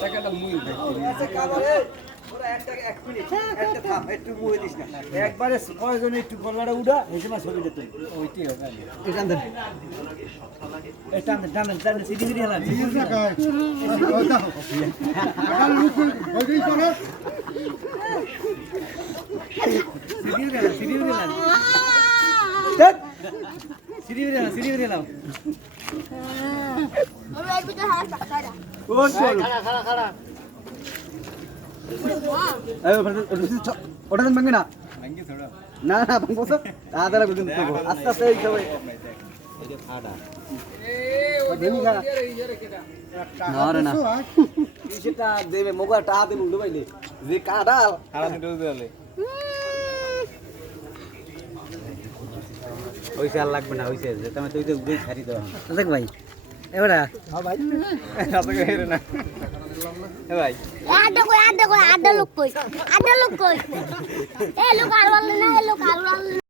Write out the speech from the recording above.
টাকাটা মুই একবারে কয়জনে একটু গলাটা উড়া হেসে মা ছবিটা তুই ওইটি হবে এটা দেন এটা টান টান সিডি সিডি হলাম সিডি দিলাম ওটা দেন ভাঙবি না ভাঙ্গি থোড়া না না ভাঙবো তো তাড়াতাড়ি বুঝুন আস্তে আস্তে এই সবাই না সেটা দেবে মোবাইল টাকা দেবে উল্টো পাইলে যে কাঁঠাল হারাম দিতে দিলে ওইসে আর লাগবে না ওইসে যে তুমি তুই তো দুই ছাড়ি দাও দেখ ভাই এবারে হ্যাঁ ভাই এত কইরে না এ ভাই আড্ডা লোক কই এ লোক আর বললে